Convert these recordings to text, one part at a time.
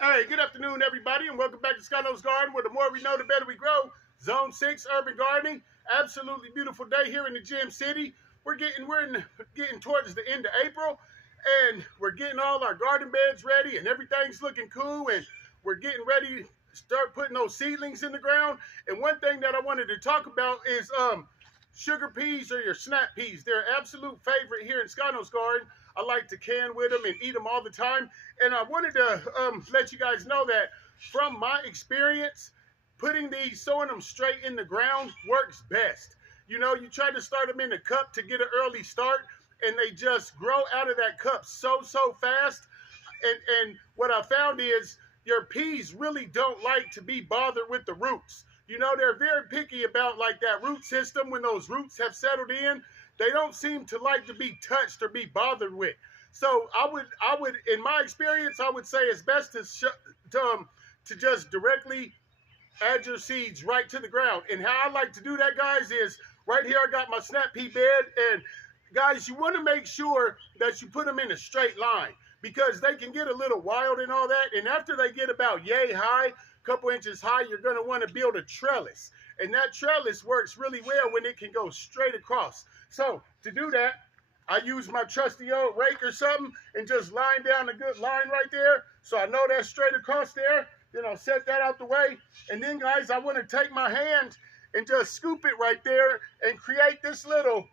Hey, good afternoon, everybody, and welcome back to Scano's Garden, where the more we know, the better we grow. Zone 6 Urban Gardening. Absolutely beautiful day here in the Gem City. We're getting towards the end of April, and we're getting all our garden beds ready, and everything's looking cool, and we're getting ready to start putting those seedlings in the ground. And one thing that I wanted to talk about is sugar peas or your snap peas. They're an absolute favorite here in Scano's Garden. I like to can with them and eat them all the time. And I wanted to let you guys know that from my experience, sowing them straight in the ground works best. You know, you try to start them in a cup to get an early start, and they just grow out of that cup so fast. And what I found is your peas really don't like to be bothered with the roots. You know, they're very picky about like that root system. When those roots have settled in, they don't seem to like to be touched or be bothered with. So I would, in my experience, I would say it's best to just directly add your seeds right to the ground. And how I like to do that, guys, is right here I got my snap pea bed. And guys, you want to make sure that you put them in a straight line, because they can get a little wild and all that. And after they get about yay high, couple inches high, you're going to want to build a trellis. And that trellis works really well when it can go straight across. So to do that, I use my trusty old rake or something and just line down a good line right there, so I know that's straight across there. Then I'll set that out the way. And then, guys, I want to take my hand and just scoop it right there and create this little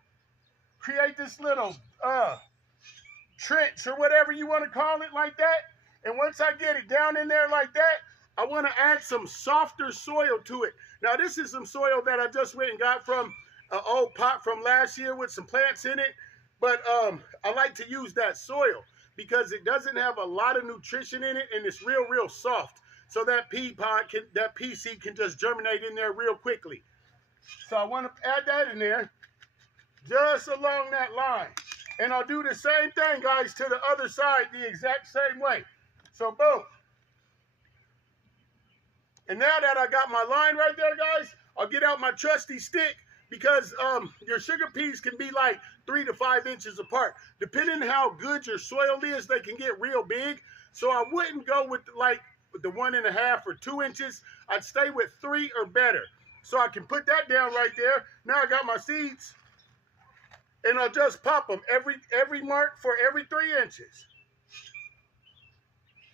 trench or whatever you want to call it, like that. And once I get it down in there like that, I want to add some softer soil to it. Now, this is some soil that I just went and got from an old pot from last year with some plants in it. But I like to use that soil because it doesn't have a lot of nutrition in it, and it's real soft. So that pea seed can just germinate in there real quickly. So I want to add that in there just along that line. And I'll do the same thing, guys, to the other side the exact same way. So boom. And now that I got my line right there, guys, I'll get out my trusty stick, because your sugar peas can be like 3 to 5 inches apart. Depending on how good your soil is, they can get real big. So I wouldn't go with like the 1.5 or 2 inches. I'd stay with 3 or better. So I can put that down right there. Now I got my seeds, and I'll just pop them every mark for every 3 inches.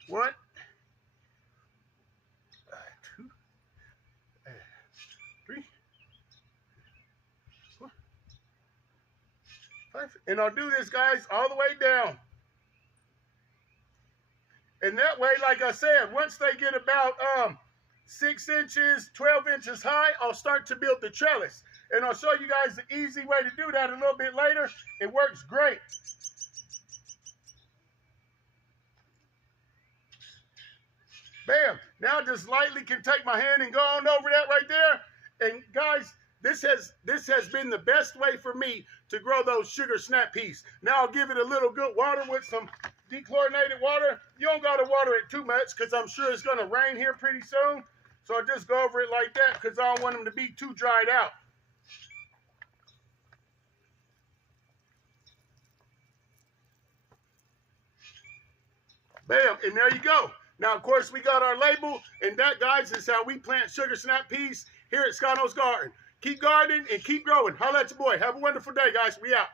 1, 2, 3, 4, 5. And I'll do this, guys, all the way down. And that way, like I said, once they get about 6 inches, 12 inches high, I'll start to build the trellis. And I'll show you guys the easy way to do that a little bit later. It works great. Bam. Now I just lightly can take my hand and go on over that right there. And guys, this has been the best way for me to grow those sugar snap peas. Now I'll give it a little good water with some dechlorinated water. You don't got to water it too much, because I'm sure it's going to rain here pretty soon. So I'll just go over it like that, because I don't want them to be too dried out. Bam, and there you go. Now, of course, we got our label, and that, guys, is how we plant sugar snap peas here at Scano's Garden. Keep gardening and keep growing. Holla at your boy. Have a wonderful day, guys. We out.